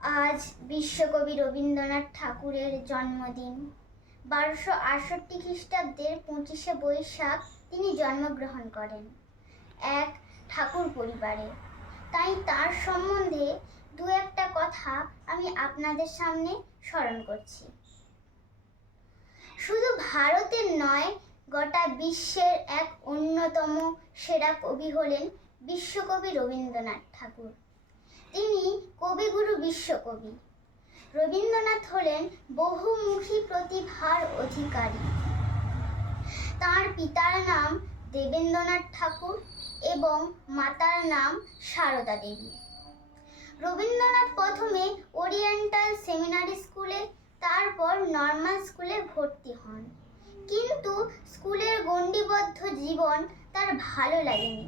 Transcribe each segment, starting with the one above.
আজ বিশ্বকবি রবীন্দ্রনাথ ঠাকুরের জন্মদিন। 1268 খ্রিস্টাব্দের 25শে বৈশাখ তিনি জন্মগ্রহণ করেন এক ঠাকুর পরিবারে। তাই তার সম্বন্ধে দু একটা কথা আমি আপনাদের সামনে স্মরণ করছি। শুধু ভারতের নয়, গোটা বিশ্বের এক অন্যতম সেরা কবি হলেন বিশ্বকবি রবীন্দ্রনাথ ঠাকুর। তিনি কবিগুরু বিশ্বকবি। রবীন্দ্রনাথ হলেন বহুমুখী প্রতিভার অধিকারী। তার পিতার নাম দেবেন্দ্রনাথ ঠাকুর এবং মাতার নাম সারদা দেবী। রবীন্দ্রনাথ প্রথমে ওরিয়েন্টাল সেমিনারি স্কুলে, তারপর নর্মাল স্কুলে ভর্তি হন। কিন্তু স্কুলের গণ্ডিবদ্ধ জীবন তার ভালো লাগেনি।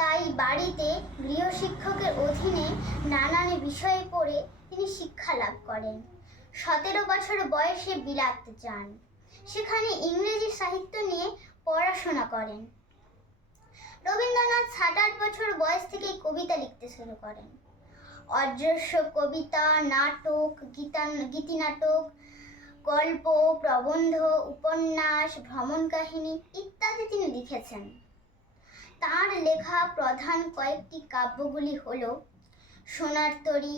তাই বাড়িতে গৃহশিক্ষকের অধীনে নানান বিষয়ে পড়ে তিনি শিক্ষা লাভ করেন। 17 বছর বয়সে বিলাত যান। সেখানে ইংরেজি সাহিত্য নিয়ে পড়াশোনা করেন। রবীন্দ্রনাথ 7-8 বছর বয়স থেকেই কবিতা লিখতে শুরু করেন। অজস্র কবিতা, নাটক, গীতিনাটক, গল্প, প্রবন্ধ, উপন্যাস, ভ্রমণ কাহিনী ইত্যাদি তিনি লিখেছেন। তার লেখা প্রধান কয়েকটি কাব্যগুলি হল সোনার তরী,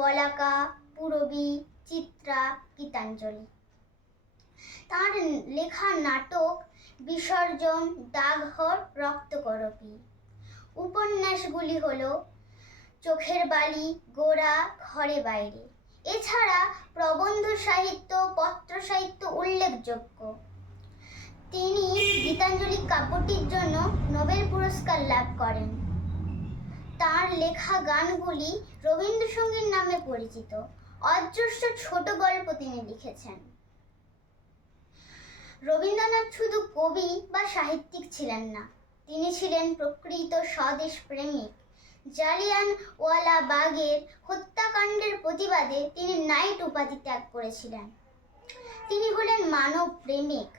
বলাকা, পূরবী, চিত্রা, গীতাঞ্জলি। তার লেখা নাটক বিসর্জন, ডাকঘর, রক্তকরবী। উপন্যাসগুলি হল চোখের বালি, গোরা, ঘরে বাইরে। এছাড়া প্রবন্ধ সাহিত্য, পত্র সাহিত্য উল্লেখযোগ্য। তিনি গীতাঞ্জলি কাব্যটির জন্য নোবেল পুরস্কার লাভ করেন। তার লেখা গানগুলি রবীন্দ্রসঙ্গীত নামে পরিচিত। অজস্র ছোট গল্প তিনি লিখেছেন। রবীন্দ্রনাথ শুধু কবি বা সাহিত্যিক ছিলেন না, তিনি ছিলেন প্রকৃত স্বদেশ প্রেমিক। জালিয়ানওয়ালাবাগের হত্যাকাণ্ডের প্রতিবাদে তিনি নাইট উপাধি ত্যাগ করেছিলেন। তিনি হলেন মানব প্রেমিক।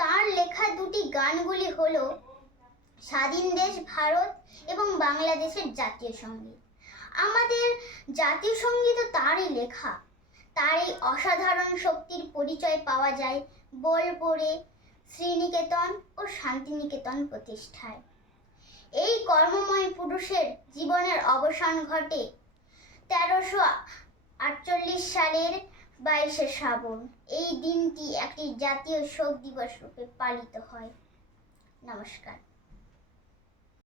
তার লেখা দুটি গানগুলি হল স্বাধীন দেশ ভারত এবং বাংলাদেশের জাতীয় সঙ্গীত। আমাদের জাতীয় সঙ্গীতও তারই লেখা। তার এই অসাধারণ শক্তির পরিচয় পাওয়া যায় বোলপুরে শ্রীনিকেতন ও শান্তিনিকেতন প্রতিষ্ঠায়। এই কর্মময় পুরুষের জীবনের অবসান ঘটে 1348 সালের 22শে শ্রাবণ। এই দিনটি একটি জাতীয় শোক দিবস রূপে পালিত হয়। নমস্কার।